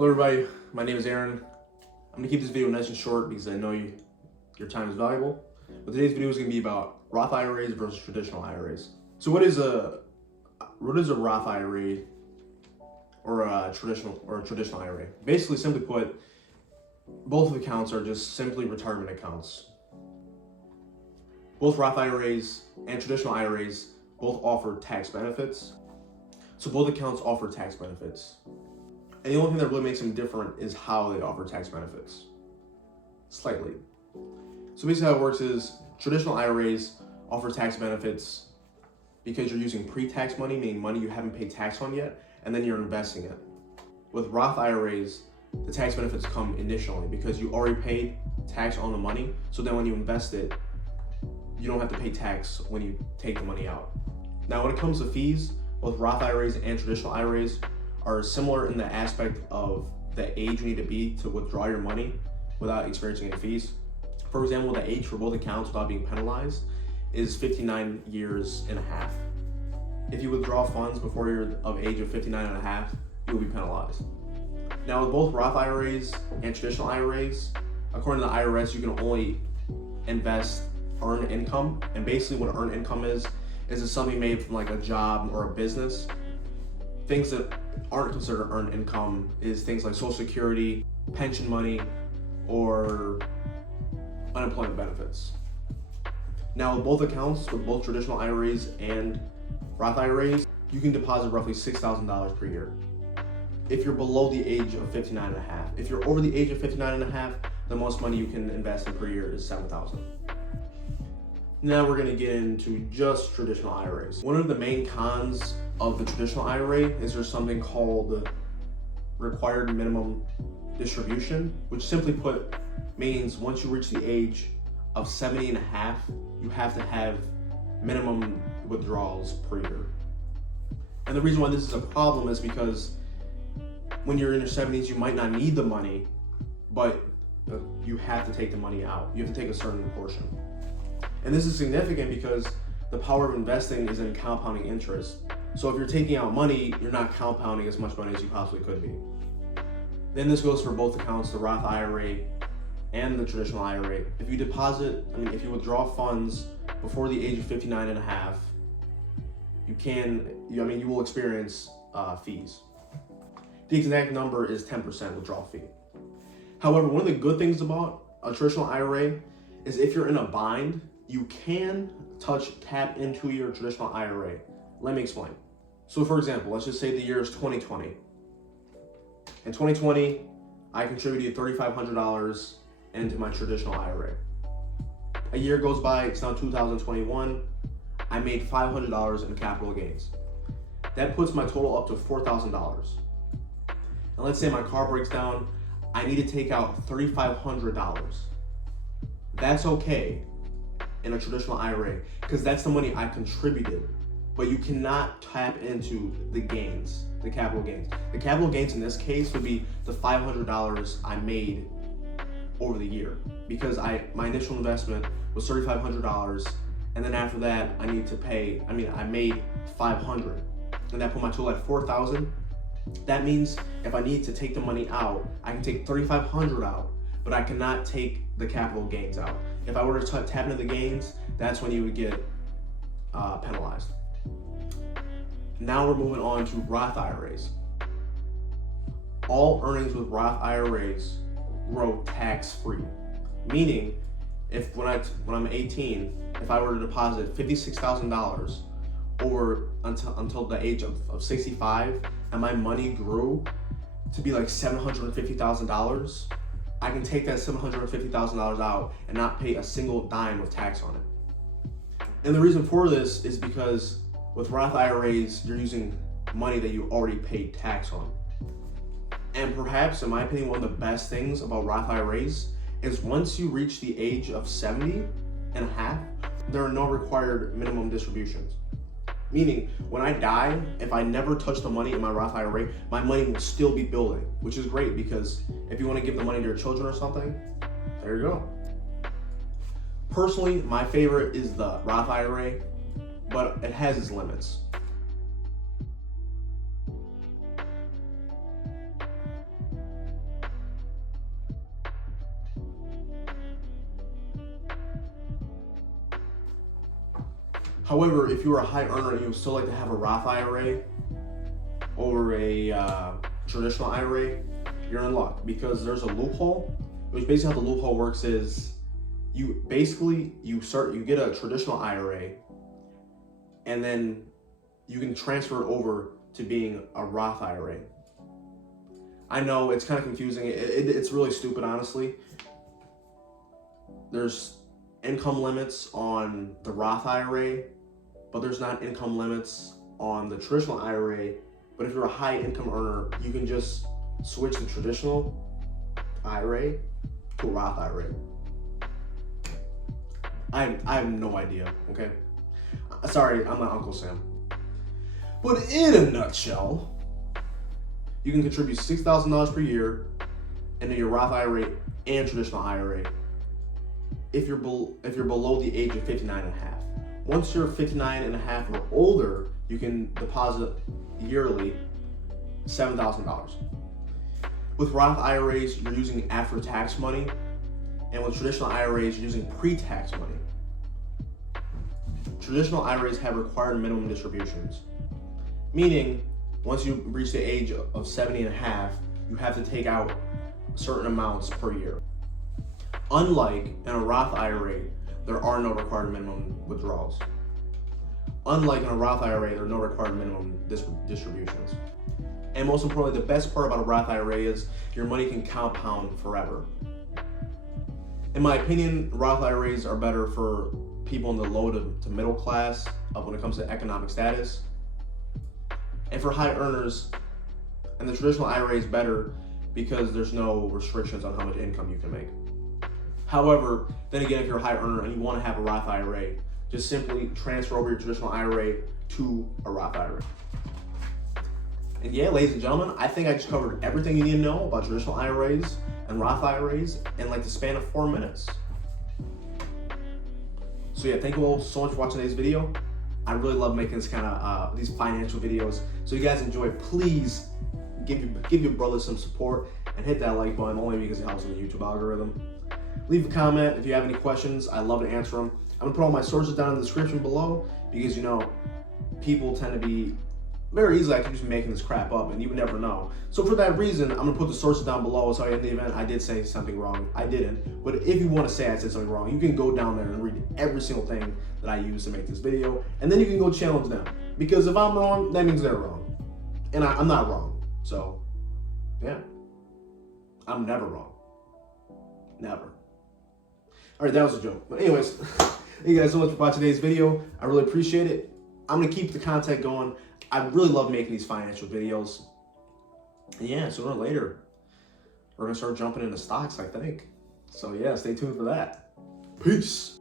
Hello everybody, my name is Aaron. I'm going to keep this video nice and short because I know your time is valuable. But today's video is going to be about Roth IRAs versus traditional IRAs. So what is a Roth IRA or a traditional IRA? Basically, simply put, both of the accounts are just simply retirement accounts. Both Roth IRAs and traditional IRAs both offer tax benefits. So both accounts offer tax benefits. And the only thing that really makes them different is how they offer tax benefits. Slightly. So basically how it works is traditional IRAs offer tax benefits because you're using pre-tax money, meaning money you haven't paid tax on yet, and then you're investing it. With Roth IRAs, the tax benefits come initially because you already paid tax on the money, so then when you invest it, you don't have to pay tax when you take the money out. Now when it comes to fees, both Roth IRAs and traditional IRAs are similar in the aspect of the age you need to be to withdraw your money without experiencing any fees. For example, the age for both accounts without being penalized is 59 years and a half. If you withdraw funds before you're of age of 59 and a half, you'll be penalized. Now with both Roth IRAs and traditional IRAs, according to the IRS, you can only invest earned income. And basically what earned income is it something made from like a job or a business. Things that aren't considered earned income is things like Social Security, pension money, or unemployment benefits. Now with both accounts, with both traditional IRAs and Roth IRAs, you can deposit roughly $6,000 per year. If you're below the age of 59 and a half. If you're over the age of 59 and a half, the most money you can invest in per year is $7,000. Now we're gonna get into just traditional IRAs. One of the main cons of the traditional IRA is there's something called required minimum distribution, which simply put means once you reach the age of 70 and a half, you have to have minimum withdrawals per year. And the reason why this is a problem is because when you're in your 70s, you might not need the money, but you have to take the money out. You have to take a certain portion. And this is significant because the power of investing is in compounding interest. So if you're taking out money, you're not compounding as much money as you possibly could be. Then this goes for both accounts, the Roth IRA and the traditional IRA. If you withdraw funds before the age of 59 and a half, you will experience fees. The exact number is 10% withdrawal fee. However, one of the good things about a traditional IRA is if you're in a bind, you can tap into your traditional IRA. Let me explain. So for example, let's just say the year is 2020. In 2020, I contributed $3,500 into my traditional IRA. A year goes by, it's now 2021. I made $500 in capital gains. That puts my total up to $4,000. And let's say my car breaks down, I need to take out $3,500. That's okay in a traditional IRA because that's the money I contributed, but you cannot tap into the gains, the capital gains. The capital gains in this case would be the $500 I made over the year because my initial investment was $3,500, and then after that I made $500, and that put my total at $4,000. That means if I need to take the money out, I can take $3,500 out, but I cannot take the capital gains out. If I were to tap into the gains, that's when you would get penalized. Now we're moving on to Roth IRAs. All earnings with Roth IRAs grow tax-free, meaning when I'm 18, if I were to deposit $56,000 over until the age of 65, and my money grew to be like $750,000, I can take that $750,000 out and not pay a single dime of tax on it. And the reason for this is because with Roth IRAs, you're using money that you already paid tax on. And perhaps, in my opinion, one of the best things about Roth IRAs is once you reach the age of 70 and a half, there are no required minimum distributions. Meaning, when I die, if I never touch the money in my Roth IRA, my money will still be building, which is great because if you want to give the money to your children or something, there you go. Personally, my favorite is the Roth IRA, but it has its limits. However, if you're a high earner and you still like to have a Roth IRA over a traditional IRA, you're in luck, because there's a loophole. Which basically how the loophole works is you get a traditional IRA, and then you can transfer it over to being a Roth IRA. I know it's kind of confusing. It's really stupid, honestly. There's income limits on the Roth IRA, but there's not income limits on the traditional IRA. But if you're a high income earner, you can just switch the traditional IRA to a Roth IRA. I have no idea, okay? Sorry, I'm not Uncle Sam. But in a nutshell, you can contribute $6,000 per year into your Roth IRA and traditional IRA if you're below the age of 59 and a half. Once you're 59 and a half or older, you can deposit yearly $7,000. With Roth IRAs, you're using after-tax money, and with traditional IRAs, you're using pre-tax money. Traditional IRAs have required minimum distributions, meaning once you reach the age of 70 and a half, you have to take out certain amounts per year. Unlike in a Roth IRA, there are no required minimum withdrawals. Unlike in a Roth IRA, there are no required minimum distributions. And most importantly, the best part about a Roth IRA is your money can compound forever. In my opinion, Roth IRAs are better for people in the low to middle class when it comes to economic status. And for high earners, and the traditional IRA is better because there's no restrictions on how much income you can make. However, then again, if you're a high earner and you want to have a Roth IRA, just simply transfer over your traditional IRA to a Roth IRA. And yeah, ladies and gentlemen, I think I just covered everything you need to know about traditional IRAs and Roth IRAs in like the span of 4 minutes. So yeah, thank you all so much for watching today's video. I really love making this kind of these financial videos. So you guys enjoy, please give your brother some support and hit that like button, only because it helps in the YouTube algorithm. Leave a comment if you have any questions. I love to answer them. I'm gonna put all my sources down in the description below, because you know, people tend to be very easily, I could just be making this crap up and you would never know. So for that reason, I'm gonna put the sources down below, so in the event I did say something wrong, I didn't. But if you wanna say I said something wrong, you can go down there and read every single thing that I use to make this video, and then you can go challenge them. Because if I'm wrong, that means they're wrong. And I'm not wrong. So, yeah. I'm never wrong. Never. Alright, that was a joke. But anyways, thank you guys so much for watching today's video. I really appreciate it. I'm gonna keep the content going. I really love making these financial videos. And yeah, sooner or later, we're gonna start jumping into stocks, I think. So yeah, stay tuned for that. Peace.